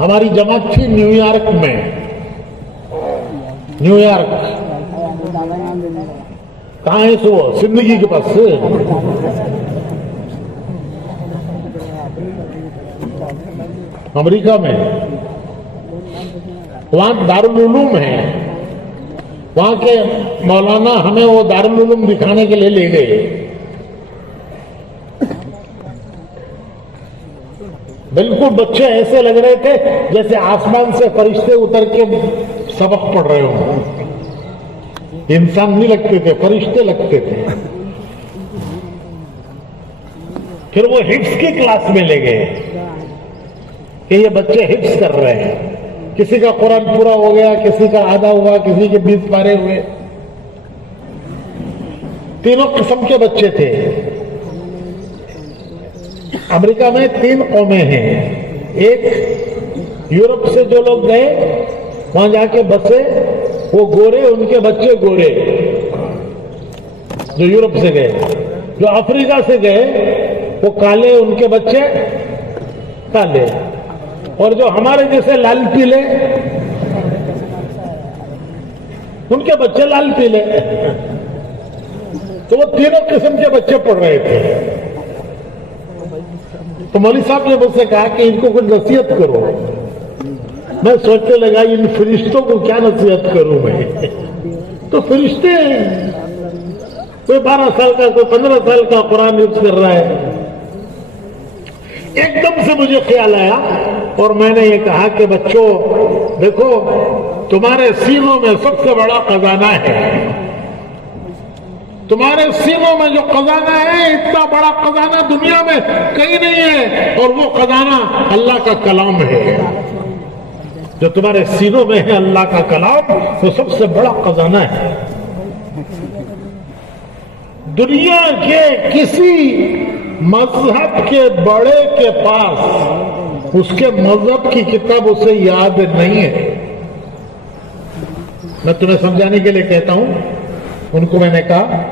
ہماری جماعت تھی نیو یارک میں، نیو یارک کہاں ہے سو زندگی کے پاس سے، امریکہ میں، وہاں دارالعلوم ہے، وہاں کے مولانا ہمیں وہ دارالعلوم دکھانے کے لیے لے گئے. بالکل بچے ایسے لگ رہے تھے جیسے آسمان سے فرشتے اتر کے سبق پڑھ رہے ہوں. انسان نہیں لگتے تھے، فرشتے لگتے تھے. پھر وہ حفظ کی کلاس میں لے گئے کہ یہ بچے حفظ کر رہے ہیں. کسی کا قرآن پورا ہو گیا، کسی کا آدھا ہوا، کسی کے 20 پارے ہوئے. تینوں قسم کے بچے تھے. امریکہ میں 3 قومیں ہیں. ایک یورپ سے جو لوگ گئے وہاں جا کے بسے وہ گورے، ان کے بچے گورے جو یورپ سے گئے. جو افریقہ سے گئے وہ کالے، ان کے بچے کالے. اور جو ہمارے جیسے لال پیلے، ان کے بچے لال پیلے. تو وہ تینوں قسم کے بچے پڑھ رہے تھے. تو مولوی صاحب نے مجھ سے کہا کہ ان کو کچھ نصیحت کرو. میں سوچنے لگا ان فرشتوں کو کیا نصیحت کروں میں. تو فرشتے ہیں، کوئی 12 سال کا، کوئی 15 سال کا قرآن حفظ کر رہا ہے. ایک دم سے مجھے خیال آیا اور میں نے یہ کہا کہ بچوں دیکھو، تمہارے سینوں میں سب سے بڑا خزانہ ہے. تمہارے سینوں میں جو خزانہ ہے، اتنا بڑا خزانہ دنیا میں کہیں نہیں ہے. اور وہ خزانہ اللہ کا کلام ہے. جو تمہارے سینوں میں ہے اللہ کا کلام، وہ سب سے بڑا خزانہ ہے. دنیا کے کسی مذہب کے بڑے کے پاس اس کے مذہب کی کتاب اسے یاد نہیں ہے. میں تمہیں سمجھانے کے لیے کہتا ہوں. ان کو میں نے کہا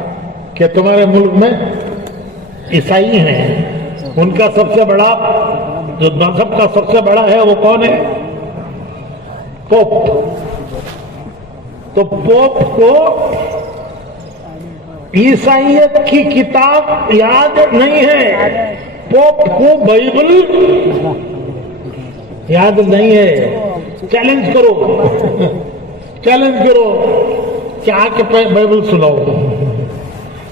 کہ تمہارے ملک میں عیسائی ہیں، ان کا سب سے بڑا جو مذہب کا سب سے بڑا ہے وہ کون ہے؟ پوپ. تو پوپ کو عیسائیت کی کتاب یاد نہیں ہے، پوپ کو بائبل یاد نہیں ہے. چیلنج کرو، چیلنج کرو کہ آ کے بائبل سناؤ.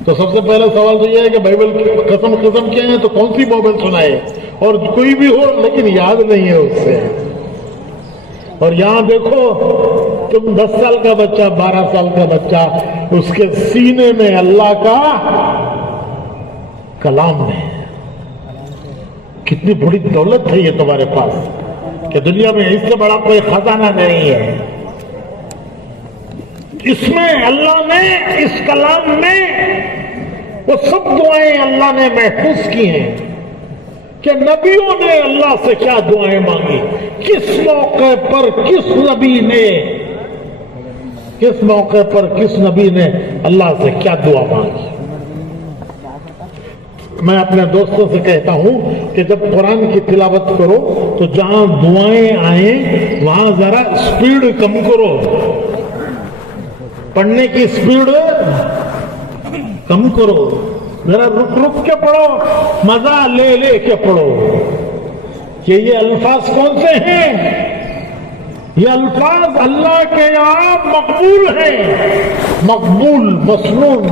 تو سب سے پہلا سوال تو یہ ہے کہ بائبل قسم قسم کیا ہیں، تو کون سی بائبل سنائے؟ اور کوئی بھی ہو لیکن یاد نہیں ہے اس سے. اور یہاں دیکھو، تم 10 سال کا بچہ، 12 سال کا بچہ، اس کے سینے میں اللہ کا کلام ہے. کتنی بڑی دولت ہے یہ تمہارے پاس کہ دنیا میں اس سے بڑا کوئی خزانہ نہیں ہے. اس میں اللہ نے، اس کلام میں وہ سب دعائیں اللہ نے محفوظ کی ہیں کہ نبیوں نے اللہ سے کیا دعائیں مانگی، کس موقع پر کس نبی نے، کس موقع پر کس نبی نے اللہ سے کیا دعا مانگی. میں اپنے دوستوں سے کہتا ہوں کہ جب قرآن کی تلاوت کرو تو جہاں دعائیں آئیں وہاں ذرا سپیڈ کم کرو، پڑھنے کی سپیڈ کم کرو، ذرا رک رک کے پڑھو، مزہ لے لے کے پڑھو. کہ یہ الفاظ کون سے ہیں؟ یہ الفاظ اللہ کے یہاں مقبول ہیں، مقبول، مسنون.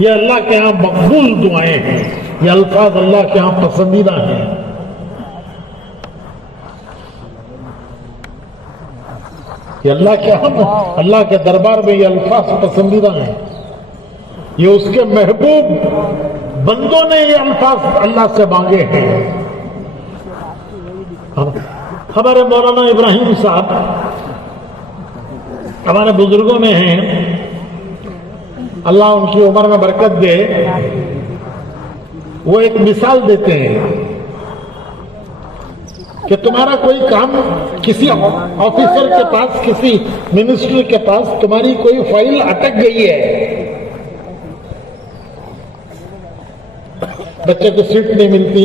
یہ اللہ کے یہاں مقبول دعائیں ہیں، یہ الفاظ اللہ کے یہاں پسندیدہ ہیں. یہ اللہ کے یہاں، اللہ کے دربار میں یہ الفاظ پسندیدہ ہیں. یہ اس کے محبوب بندوں نے یہ الفاظ اللہ سے مانگے ہیں. ہمارے مولانا ابراہیم صاحب ہمارے بزرگوں میں ہیں، اللہ ان کی عمر میں برکت دے. وہ ایک مثال دیتے ہیں کہ تمہارا کوئی کام کسی آفیسر کے پاس، کسی منسٹر کے پاس تمہاری کوئی فائل اٹک گئی ہے، بچے کو سیٹ نہیں ملتی،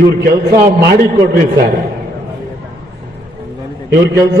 ಇವ್ರ ಕೆಲಸ ಮಾಡಿ ಕೊಡ್ರಿ ಸರ್, ಇವ್ರ ಕೆಲಸ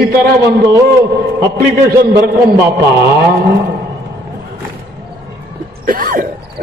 ಈ ತರ ಒಂದು ಅಪ್ಲಿಕೇಶನ್ ಬರ್ಕೊಂಬಾಪ,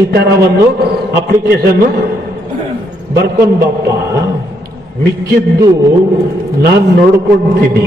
ಈ ತರ ಒಂದು ಅಪ್ಲಿಕೇಶನ್ ಬರ್ಕೊಂಬಾಪ, ಮಿಕ್ಕಿದ್ದು ನಾನು ನೋಡ್ಕೊಳ್ತೀನಿ,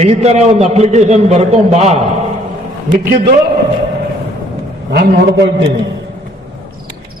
ಈ ತರ ಒಂದು ಅಪ್ಲಿಕೇಶನ್ ಬರ್ಕೊಂಬಾ, ಮಿಕ್ಕಿದ್ದು ನಾನು ನೋಡ್ಕೊಳ್ತೀನಿ,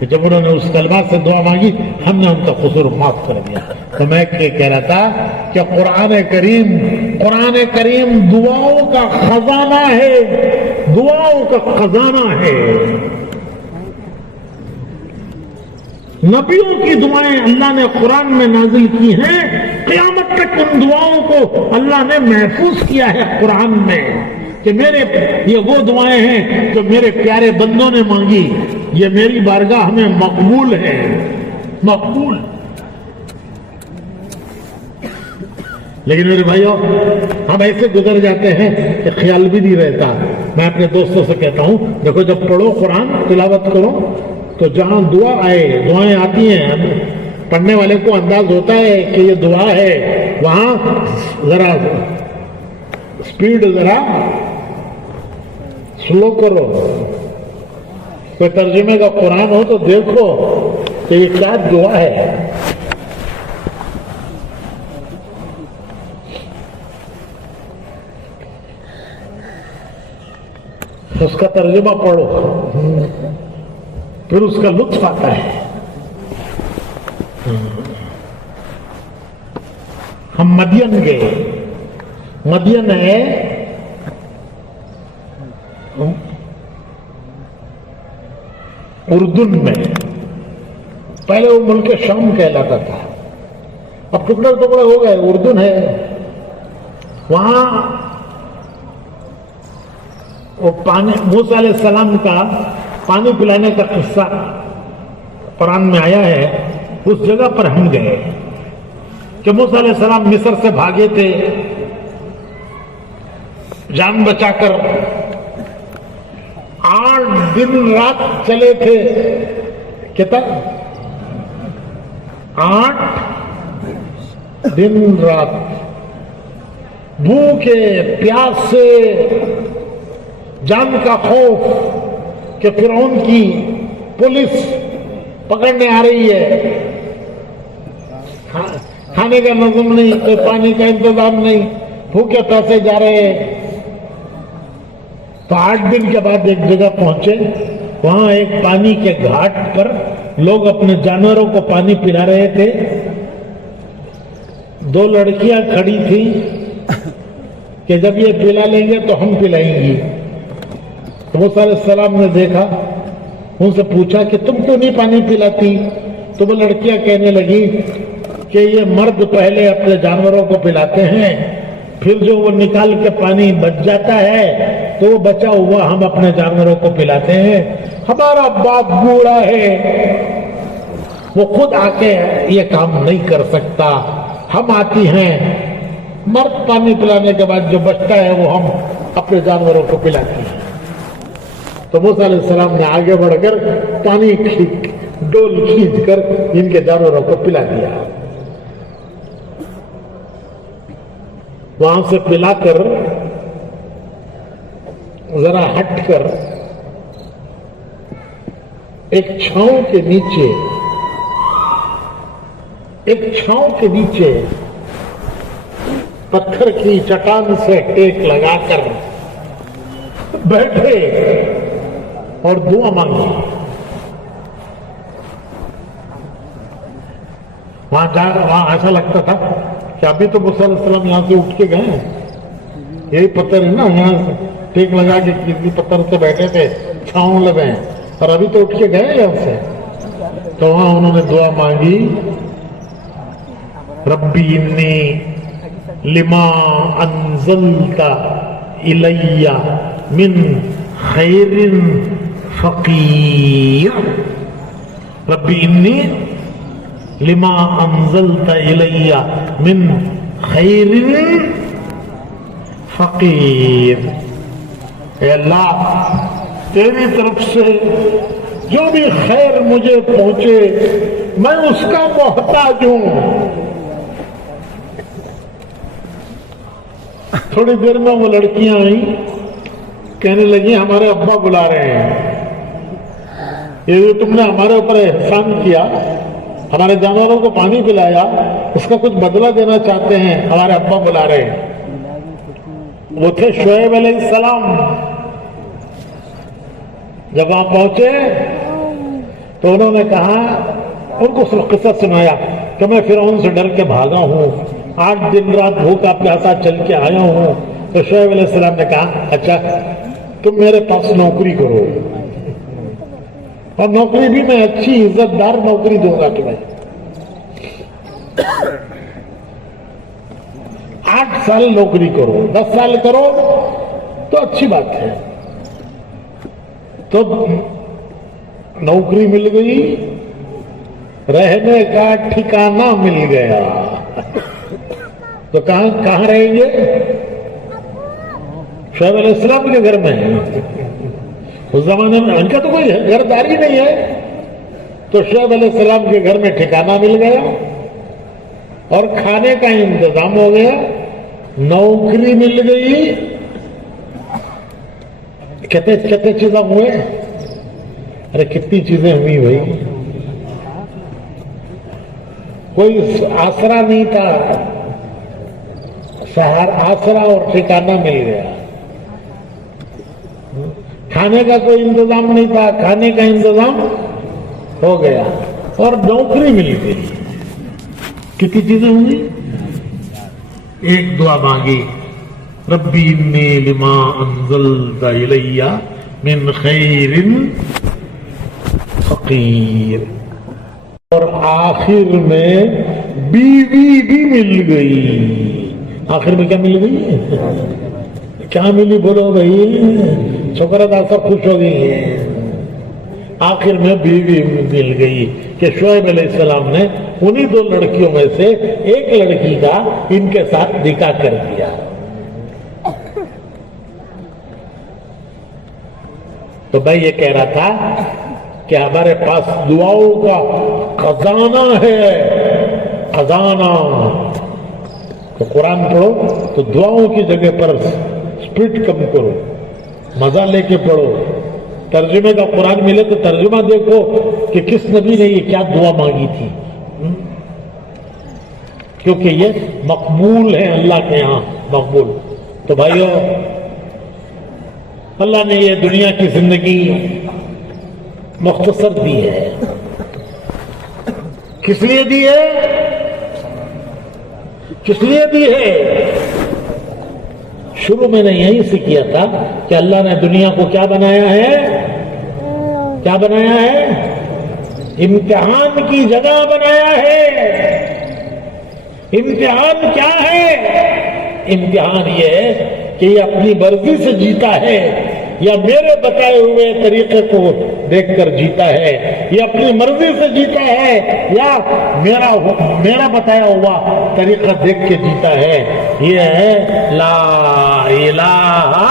کہ جب انہوں نے اس کلمات سے دعا مانگی ہم نے ان کا قصور معاف کر دیا. تو میں کہہ رہا تھا کہ قرآن کریم دعاؤں کا خزانہ ہے، دعاؤں کا خزانہ ہے. نبیوں کی دعائیں اللہ نے قرآن میں نازل کی ہیں، قیامت تک ان دعاؤں کو اللہ نے محفوظ کیا ہے قرآن میں کہ یہ وہ دعائیں ہیں جو میرے پیارے بندوں نے مانگی، یہ میری بارگاہ میں مقبول ہے، مقبول. لیکن میرے بھائیوں ہم ایسے گزر جاتے ہیں کہ خیال بھی نہیں رہتا. میں اپنے دوستوں سے کہتا ہوں دیکھو جب پڑھو قرآن تلاوت کرو تو جہاں دعا آئے، دعائیں آتی ہیں، پڑھنے والے کو انداز ہوتا ہے کہ یہ دعا ہے، وہاں ذرا سپیڈ ذرا سلو کرو. کوئی ترجمے کا قرآن ہو تو دیکھو کہ یہ کیا دعا ہے. اس کا ترجمہ پڑھو پھر اس کا لطف آتا ہے. ہم مدین گئے، مدین ہے اردن میں، پہلے وہ ملک شام کہلاتا تھا، اب ٹکڑے ٹکڑے ہو گئے، اردن ہے. وہاں وہ پانی، موسیٰ علیہ السلام کا پانی پلانے کا قصہ قرآن میں آیا ہے. اس جگہ پر ہم گئے کہ موسیٰ علیہ السلام مصر سے بھاگے تھے جان بچا کر، 8 دن رات چلے تھے. کتنا؟ 8 دن رات بھوکے پیاس سے، جان کا خوف کہ فرعون کی پولیس پکڑنے آ رہی ہے، کھانے کا نظم نہیں، کوئی پانی کا انتظام نہیں، بھوکے پیسے جا رہے ہیں. تو 8 دن کے بعد ایک جگہ پہنچے، وہاں ایک پانی کے گھاٹ پر لوگ اپنے جانوروں کو پانی پلا رہے تھے. 2 لڑکیاں کھڑی تھیں کہ جب یہ پلا لیں گے تو ہم پلائیں گی. تو موسیٰ علیہ السلام نے دیکھا، ان سے پوچھا کہ تم کیوں نہیں پانی پلاتی؟ تو وہ لڑکیاں کہنے لگی کہ یہ مرد پہلے اپنے جانوروں کو پلاتے ہیں، پھر جو وہ نکال کے پانی بچ جاتا ہے تو وہ بچا ہوا ہم اپنے جانوروں کو پلاتے ہیں. ہمارا باپ بوڑھا ہے، وہ خود آ کے یہ کام نہیں کر سکتا، ہم آتی ہیں، مرد پانی پلانے کے بعد جو بچتا ہے وہ ہم اپنے جانوروں کو پلاتی ہیں. تو موسیٰ علیہ السلام نے آگے بڑھ کر پانی ڈول کھینچ کر ان کے جانوروں کو پلا دیا. وہاں سے پلا کر ذرا ہٹ کر ایک چھاؤں کے نیچے پتھر کی چٹان سے ٹیک لگا کر بیٹھے اور دعا مانگی. وہاں ایسا لگتا تھا کہ ابھی تو موسیٰ علیہ السلام یہاں سے اٹھ کے گئے ہیں، یہی پتھر ہے نا، یہاں سے ٹیک لگا کے کسی پتھر سے بیٹھے تھے، چھاؤں لگے ہیں، اور ابھی تو اٹھ کے گئے یہاں سے. تو وہاں انہوں نے دعا مانگی، ربی انی لما انزلت الی من خیر فقیر. ربی انی لما انزلت الی من خیر فقیر. اے اللہ تیری طرف سے جو بھی خیر مجھے پہنچے میں اس کا محتاج ہوں. تھوڑی دیر میں وہ لڑکیاں آئیں، کہنے لگی ہمارے ابا بلا رہے ہیں، یہ جو تم نے ہمارے اوپر احسان کیا، ہمارے جانوروں کو پانی پلایا، اس کا کچھ بدلہ دینا چاہتے ہیں، ہمارے ابا بلا رہے ہیں. وہ تھے شعیب علیہ السلام. جب وہاں پہنچے تو انہوں نے کہا، ان کو قصہ سنایا کہ میں فرعون سے ڈر کے بھاگا ہوں، 8 دن رات بھوکا پیاسا چل کے آیا ہوں۔ تو شعیب علیہ السلام نے کہا اچھا تم میرے پاس نوکری کرو، اور نوکری بھی میں اچھی عزت دار نوکری دوں گا تمہیں، 8 سال نوکری کرو، 10 سال کرو تو اچھی بات ہے۔ تو نوکری مل گئی، رہنے کا ٹھکانہ مل گیا، تو کہاں رہیں گے؟ شعیب علیہ السلام کے گھر میں۔ اس زمانے میں ان کا تو کوئی گھرداری نہیں ہے، تو شعیب علیہ السلام کے گھر میں ٹھکانہ مل گیا اور کھانے کا انتظام ہو گیا، نوکری مل گئی، کتنے چیزیں ہوئے؟ ارے کتنی چیزیں ہوئی بھائی، کوئی آسرا نہیں تھا، آسرا اور ٹھکانہ مل گیا، کھانے کا کوئی انتظام نہیں تھا، کھانے کا انتظام ہو گیا، اور نوکری مل گئی۔ کتنی چیزیں ہوئی؟ ایک دعا مانگی، ربی انی لما انزلت الی من خیر فقیر، اور آخر میں بیوی بھی مل گئی۔ آخر میں کیا مل گئی؟ کیا ملی بولو بھائی، شکر ادا سب خوش ہو گئی ہیں۔ آخر میں بیوی مل گئی کہ شعیب علیہ السلام نے انہی 2 لڑکیوں میں سے ایک لڑکی کا ان کے ساتھ نکاح کر دیا۔ تو میں یہ کہہ رہا تھا کہ ہمارے پاس دعاؤں کا خزانہ ہے، خزانہ۔ تو قرآن پڑھو تو دعاؤں کی جگہ پر سپیڈ کم کرو، مزہ لے کے پڑھو، ترجمے کا قرآن ملے تو ترجمہ دیکھو کہ کس نبی نے یہ کیا دعا مانگی تھی، کیونکہ یہ مقبول ہے اللہ کے ہاں، مقبول۔ تو بھائیو، اللہ نے یہ دنیا کی زندگی مختصر دی ہے، کس لیے دی ہے؟ کس لیے دی ہے؟ شروع میں نے یہیں سے کیا تھا کہ اللہ نے دنیا کو کیا بنایا ہے؟ کیا بنایا ہے؟ امتحان کی جگہ بنایا ہے۔ امتحان کیا ہے؟ امتحان یہ ہے کہ یہ اپنی مرضی سے جیتا ہے یا میرے بتائے ہوئے طریقے کو دیکھ کر جیتا ہے، یا اپنی مرضی سے جیتا ہے یا میرا بتایا ہوا طریقہ دیکھ کے جیتا ہے۔ یہ ہے لا الہ